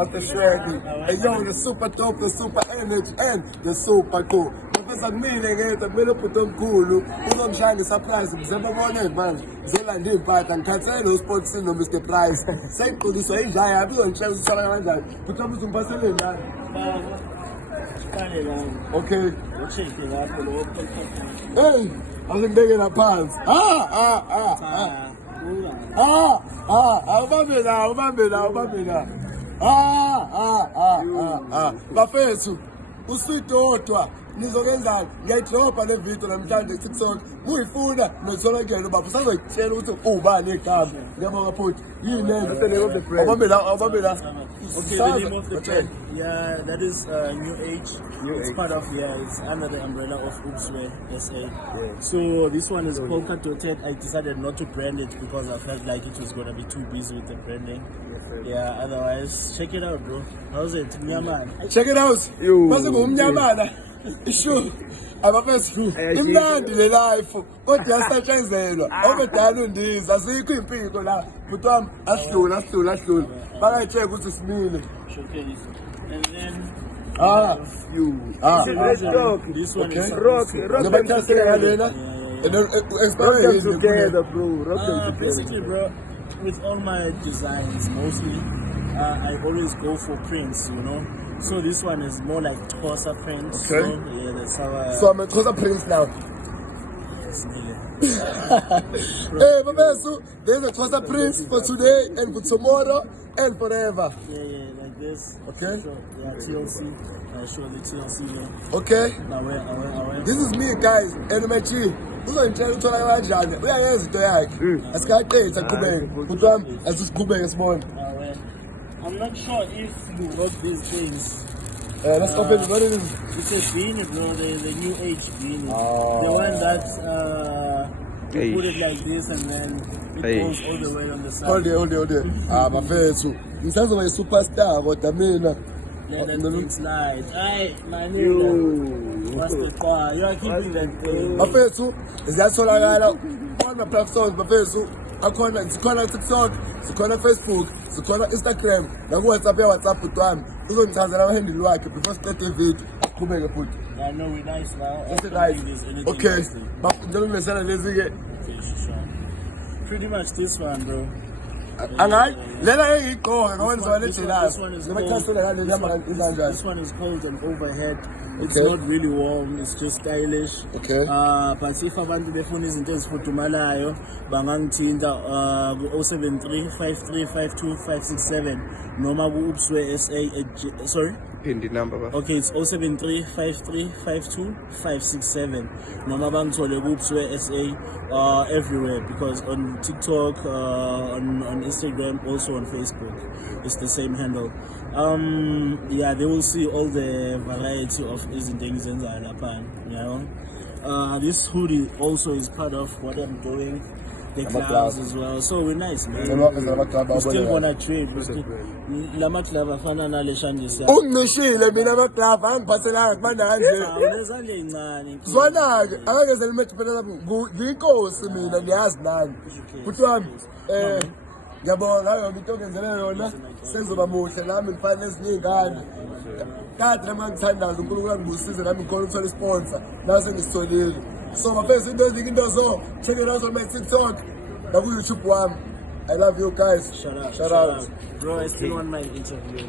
of the Shreddy. And yo, the super dope, the super energy, and the super cool. Professor kumile ke kumele uphuthi omkhulu uzongishaya surprise ngizebabone manje ngizolanda impahla ngithathele lo sports no Mr Price seyiquliswa injaya yabi uzongitshela usithola kanjani futhi uzomphathele njani okay hey azingibeke la phansi ubambe la bafethu usidodwa nizokenzani ngiyayidropha le video namhlanje TikTok uyifuna nothola kuyena ubaba usazoyitshela ukuthi ubani igama ngiyabonga futhi yini ubambe la okay, the name of the brand, yeah, that is New Age. It's part of, it's under the umbrella of Upswe SA. Yeah. So this one is polka dotted. I decided not to brand it because I felt like it was gonna be too busy with the branding. Yeah, otherwise, check it out, bro. How's it? Mnyamana. Check it out. Mnyamana. Sure. Abafethu imnandi le life kodwa yasatshenzelwa obedala undiza asikho impiko la futhi wami asidlula bakayitshela ukuthi simile and then this one is rock together bro. Basically, bro, with all my designs mostly I always go for prints, you know. So this one is more like Xhosa prints. Okay. So, yeah, that's how so I'm a Xhosa prince now. Yes, hey, Babesu, there's a Xhosa prince for today and for tomorrow and forever. Yeah, like this. Okay. So, yeah, TLC. I show the TLC here. Okay. Now where? This is me, guys. Enumechi. Uzongitshela uthola kanjani uyayenza into yakhe asikaqedzi aqhubeke futhi wami asisiqhubeke sibone. I'm not sure if you wrote these things. Let's open what it is. It's a beanie, bro, the New Age beanie. The one that you put it like this and then it goes all the way on the side. Hold it. Bafethu. Ngisazoba yi-superstar kodwa mina. Let that thing slide. Hey, my nigga. What's the car? You are keeping that thing. Bafethu, ziyatholakala on my platforms, bafethu. Sikhona TikTok, sikhona Facebook, sikhona Instagram, naku-WhatsApp WhatsApp futhi wami uzongichazela amahandle wakhe before siqede ivideo aqhubeke futhi. I know we're nice now. That's right. Okay. Njengoba lezi-ke. Pretty much this one, bro. Angayi lena engiyigqoka ngokwenziwa lejelayo. This one is called an overhead. It's not really warm, it's just stylish. Okay. But if abantu befuna izinto ezifudumalayo bangangithinta ku-073 5352 567 noma ku-Upswe SA sorry? Pin the number. Okay, it's 073 5352 567 noma bangithole ku-Upswe SA everywhere, because on TikTok, on Instagram, also on Facebook, it's the same handle. Yeah, they will see all the variety of things in Japan, you know. This hoodie also is part of what I'm doing. The gloves as well, so we're nice, man. We still wanna trade. Lama club afana na leshandisa. Ungishile mina ama club angiphathelanga kumanje kanje. Awunezandla ezincane. Zwana ke angeke zelimethe phela ngiyinkosi mina niyazi nani. Futhi wami ngiyabonga ngayo into ongenzele yona senzoba muhle nami ngifana ezinye izingane. Kade nami ngithandaza uNkulunkulu angibusise nami ngikhona ukuthola sponsor nase ngisitholile. So mafethu into zo check it out on my TikTok na ku YouTube wami. I love you guys. Shout out. Bro, I still want my interview.